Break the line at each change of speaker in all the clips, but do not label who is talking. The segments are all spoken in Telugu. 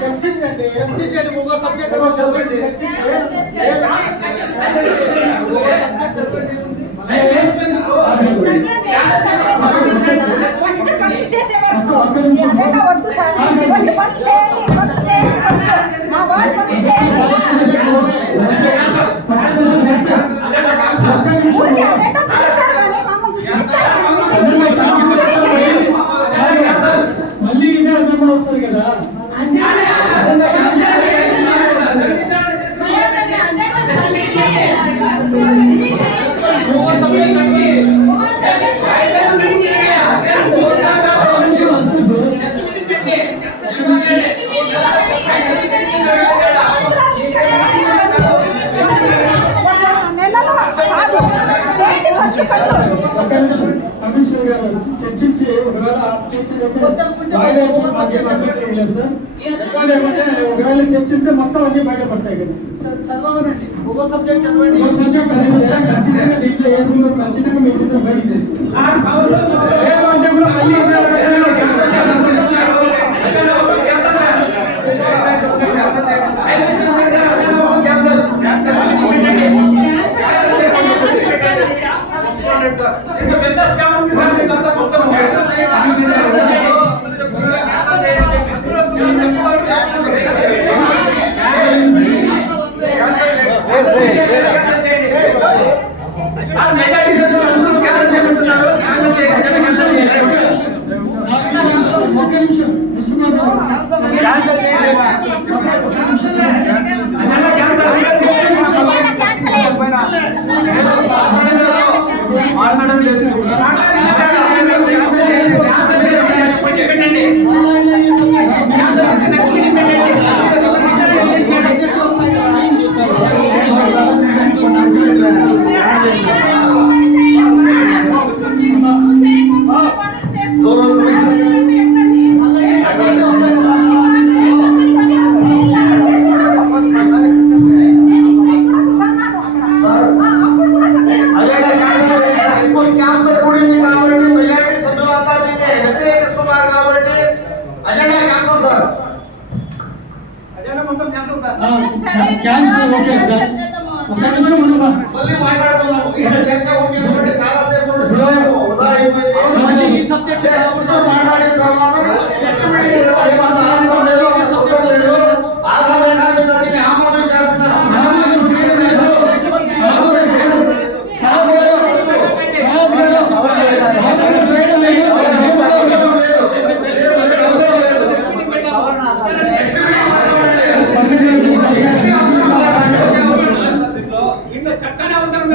చర్చించండి
చర్చించండి ఒక సబ్జెక్ట్ ఒక సబ్జెక్ట్ కమిషనర్ గారు వచ్చి చర్చించి ఒకవేళ ఒకవేళ చర్చిస్తే మొత్తం అన్ని బయటపడతాయి కదా
సబ్జెక్ట్ చదవండి ఒక
సబ్జెక్ట్ చదివితే ఖచ్చితంగా దీంట్లో ఏది ఉందో ఖచ్చితంగా మీ ఇంట్లో బయట ఏమంటే కూడా మళ్ళీ ఇదే అసెంబ్లీ వస్తుంది. పెద్ద స్కామ్ ఉంది సార్ మీకు అంతా మొత్తం సార్ మెజారిటీ అందరూ స్కాన్ చేయమంటున్నారు స్కాన్ చేయండి అజెండా క్యాన్సిల్ చేయండి ఒక్క నిమిషం ముసుగు క్యాన్సిల్ చేయండి అజెండా క్యాన్సల్ చేసి కూడా పెట్టండి స్కామ్తో కూడింది కాబట్టి మెజారిటీ సభ్యులంతా దీన్ని వ్యతిరేకిస్తున్నారు కాబట్టి. Agenda cancel sir. అజెండా మొత్తం క్యాన్సిల్ సార్. క్యాన్సిల్ ఓకే ఒక నిమిషం ఉందా మళ్ళీ మాట్లాడుతున్నాము ఇక్కడ చర్చ ఉంది ఎందుకంటే చాలా సేపు అయిపోయింది మాట్లాడిన తర్వాత నెక్స్ట్ మీటింగ్లో ఏమన్నా ఆనందం లేదు, సుఖం లేదు. ఆధారమైన మీద దీన్ని ఆమోదించాల్సిన అవసరం లేదు. లేదు, లేదు, అవసరం లేదు. ఇంట్లో చర్చనే అవసరం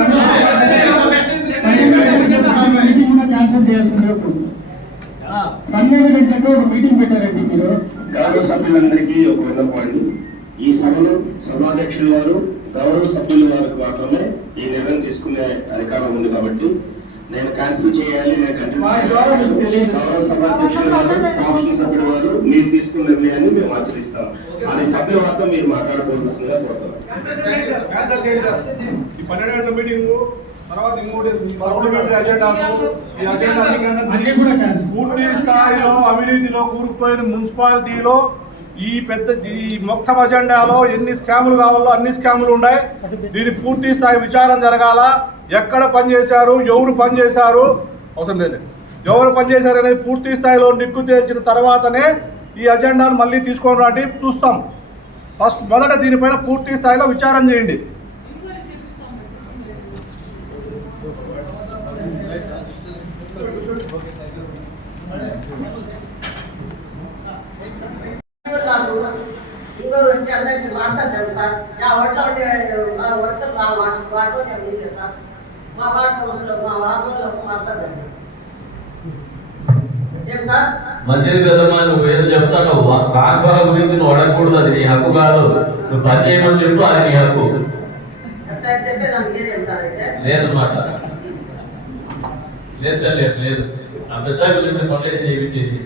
మీటింగ్ కూడా కోరుతున్నాను. పన్నెండు గంటలకు ఒక మీటింగ్ పెట్టారండి మీరు.
గౌరవ సభ్యులందరికీ ఒక విన్నపండి ఈ సభలో సభాధ్యక్షుల వారు గౌరవ సభ్యుల వారికి మాత్రమే ఈ నిర్ణయం తీసుకునే అధికారం ఉంది కాబట్టి నేను క్యాన్సిల్ చేయాలి నేను కంటిన్యూ మా ద్వారా మీకు తెలియదు. గౌరవ సభాధ్యక్షుల వారు కౌన్సిల్ సభ్యుల వారు మీరు తీసుకున్న నిర్ణయాన్ని మేము ఆచరిస్తాం. అది సభ్యుల వద్ద మీరు మాట్లాడుకోవాల్సిందిగా కోరుతున్నాం
తర్వాత ఇంకోటి సప్లిమెంటరీ అజెండాస్ ఈ అజెండా. పూర్తి స్థాయిలో అవినీతిలో కూరుకుపోయిన మున్సిపాలిటీలో ఈ పెద్ద ఈ మొత్తం అజెండాలో ఎన్ని స్కాములు కావాలో అన్ని స్కాములు ఉన్నాయి. దీని పూర్తి స్థాయి విచారం జరగాల. ఎక్కడ పనిచేశారు ఎవరు పనిచేశారు? అవసరం లేదు. ఎవరు పనిచేశారు అనేది పూర్తి స్థాయిలో నిగ్గు తేల్చిన తర్వాతనే ఈ అజెండాను మళ్ళీ తీసుకొని రాండి. చూస్తాం. ఫస్ట్ మొదట దీనిపైన పూర్తి స్థాయిలో విచారం చేయండి.
నాకు ఇంకో ఇంటి అందరికి మాట్లాడాను సార్ నా ఒంట్లో ఉండే మా వర్కర్ మా వాటిలో నేను సార్ మా వాటి అసలు మా వాటిలో
మంచిది కదమ్మా నువ్వు ఏదో చెప్తావు ట్రాన్స్ఫర్ గురించి నువ్వు అడగకూడదు అది నీ హక్కు కాదు. నువ్వు పని చేయమని చెప్పు అది నీ హక్కు అట్లా చెప్పేదానికి లేదేం సార్ అయితే లేదన్నమాట. లేదు తల్లి లేదు. ఆ పెద్ద గురించి పనులు అయితే చేసి